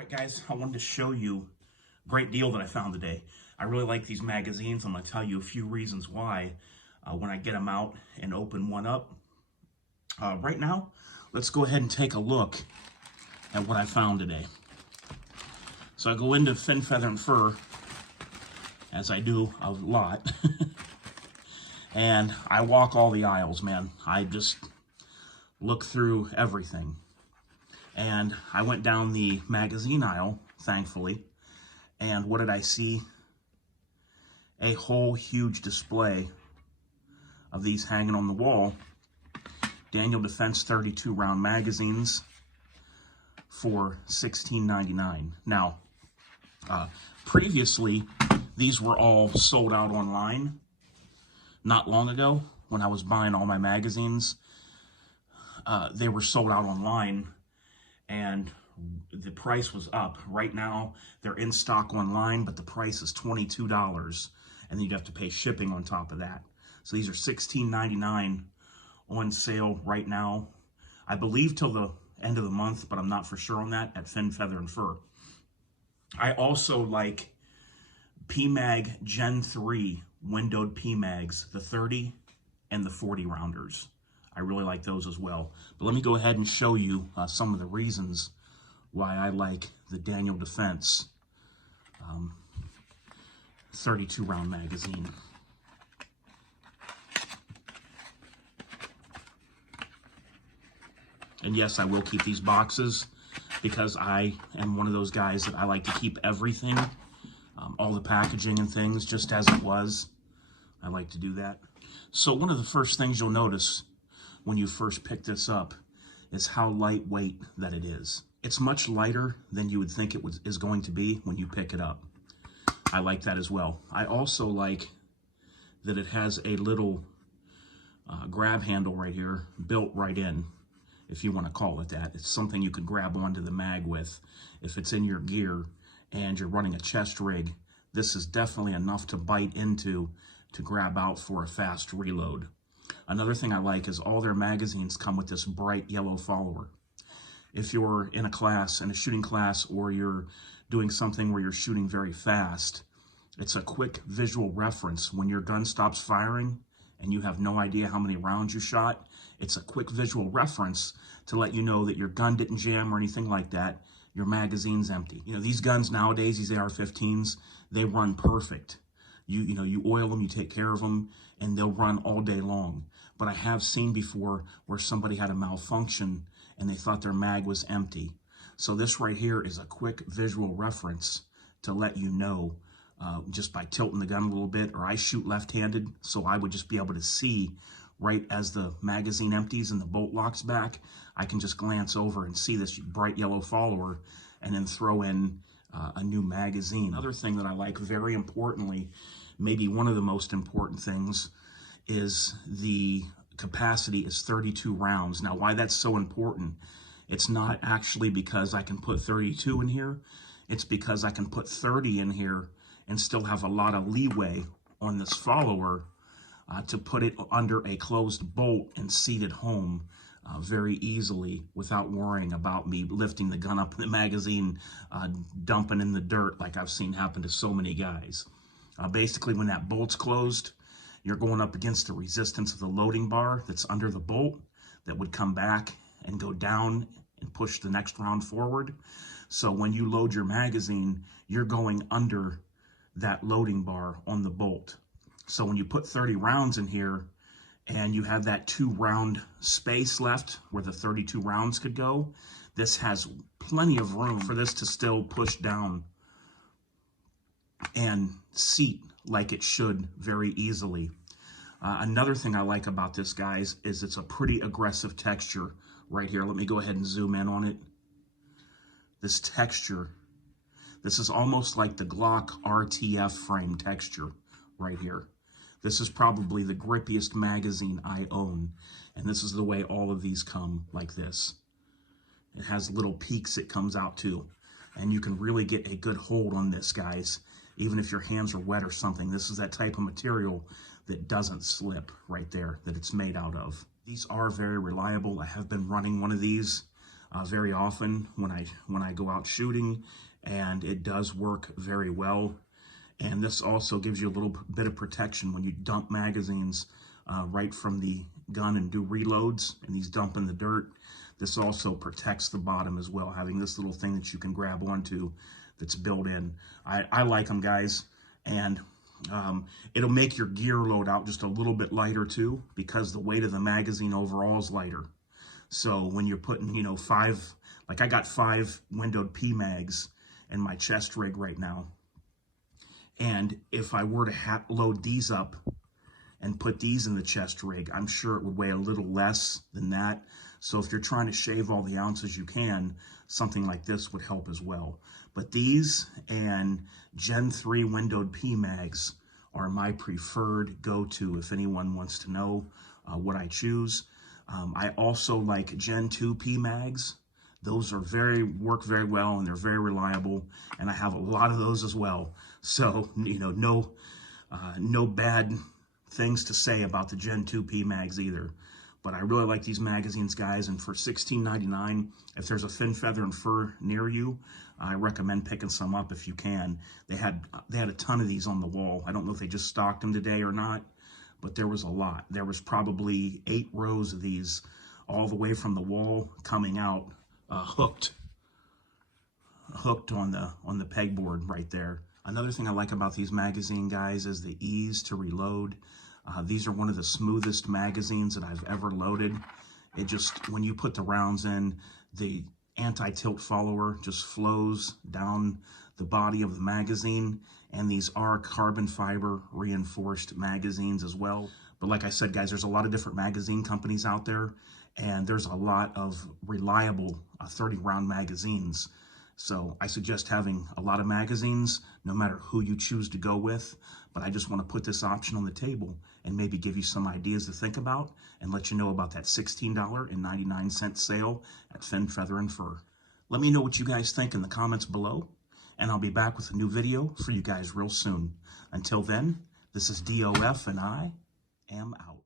right, guys, I wanted to show you a great deal that I found today. I really like these magazines. I'm going to tell you a few reasons why when I get them out and open one up. Right now, let's go ahead and take a look at what I found today. So I go into Fin, Feather, and Fur, as I do a lot, and I walk all the aisles, man. I just look through everything. And I went down the magazine aisle, thankfully, and what did I see? A whole huge display of these hanging on the wall. Daniel Defense 32 round magazines for $16.99. Now, previously, these were all sold out online. Not long ago, when I was buying all my magazines, they were sold out online, and the price was up. Right now, they're in stock online, but the price is $22, and then you'd have to pay shipping on top of that. So these are $16.99 on sale right now. I believe till the end of the month, but I'm not for sure on that, at Fin, Feather, and Fur. I also like PMag Gen 3 windowed PMags, the 30 and the 40 rounders. I really like those as well. But let me go ahead and show you some of the reasons why I like the Daniel Defense 32 round magazine. And yes, I will keep these boxes because I am one of those guys that I like to keep everything, all the packaging and things just as it was. I like to do that. So one of the first things you'll notice when you first pick this up is how lightweight that it is. It's much lighter than you would think it is going to be when you pick it up. I like that as well. I also like that it has a little grab handle right here built right in, if you want to call it that. It's something you could grab onto the mag with if it's in your gear and you're running a chest rig. This is definitely enough to bite into to grab out for a fast reload. Another thing I like is all their magazines come with this bright yellow follower. If you're in a class, in a shooting class, or you're doing something where you're shooting very fast, it's a quick visual reference. When your gun stops firing and you have no idea how many rounds you shot, it's a quick visual reference to let you know that your gun didn't jam or anything like that. Your magazine's empty. You know, these guns nowadays, these AR-15s, they run perfect. You oil them, you take care of them, and they'll run all day long. But I have seen before where somebody had a malfunction and they thought their mag was empty. So this right here is a quick visual reference to let you know, just by tilting the gun a little bit. Or I shoot left-handed, so I would just be able to see right as the magazine empties and the bolt locks back. I can just glance over and see this bright yellow follower and then throw in a new magazine. Another thing that I like, very importantly, maybe one of the most important things, is the capacity is 32 rounds. Now, why that's so important, it's not actually because I can put 32 in here. It's because I can put 30 in here and still have a lot of leeway on this follower to put it under a closed bolt and seat it home very easily without worrying about me lifting the gun up in the magazine, dumping in the dirt like I've seen happen to so many guys. Basically, when that bolt's closed, you're going up against the resistance of the loading bar that's under the bolt that would come back and go down and push the next round forward. So when you load your magazine, you're going under that loading bar on the bolt. So when you put 30 rounds in here and you have that 2-round space left where the 32 rounds could go, this has plenty of room for this to still push down and seat like it should very easily. Another thing I like about this, guys, is it's a pretty aggressive texture right here. Let me go ahead and zoom in on it. This texture, this is almost like the Glock RTF frame texture right here. This is probably the grippiest magazine I own, and this is the way all of these come, like this. It has little peaks it comes out to, and you can really get a good hold on this, guys. Even if your hands are wet or something, this is that type of material that doesn't slip right there, that it's made out of. These are very reliable. I have been running one of these very often when I go out shooting, and it does work very well. And this also gives you a little bit of protection when you dump magazines right from the gun and do reloads, and these dump in the dirt. This also protects the bottom as well, having this little thing that you can grab onto that's built in. I like them, guys, and it'll make your gear load out just a little bit lighter too, because the weight of the magazine overall is lighter. So when you're putting, you know, I got 5 windowed PMags in my chest rig right now. And if I were to load these up and put these in the chest rig, I'm sure it would weigh a little less than that. So if you're trying to shave all the ounces you can, something like this would help as well. But these and Gen 3 windowed PMags are my preferred go-to if anyone wants to know what I choose. I also like Gen 2 PMags. Those are work very well, and they're very reliable, and I have a lot of those as well. So, you know, no bad things to say about the Gen 2 PMags either. But I really like these magazines, guys, and for $16.99, if there's a Fin, Feather, and Fur near you, I recommend picking some up if you can. They had a ton of these on the wall. I don't know if they just stocked them today or not, but there was a lot. There was probably 8 rows of these all the way from the wall coming out, hooked on the pegboard right there. Another thing I like about these magazine, guys, is the ease to reload. These are one of the smoothest magazines that I've ever loaded. It just, when you put the rounds in, the anti-tilt follower just flows down the body of the magazine, and these are carbon fiber reinforced magazines as well. But like I said, guys, there's a lot of different magazine companies out there, and there's a lot of reliable 30-round magazines. So I suggest having a lot of magazines, no matter who you choose to go with. But I just want to put this option on the table and maybe give you some ideas to think about and let you know about that $16.99 sale at Fin, Feather, and Fur. Let me know what you guys think in the comments below, and I'll be back with a new video for you guys real soon. Until then, this is DOF, and I am out.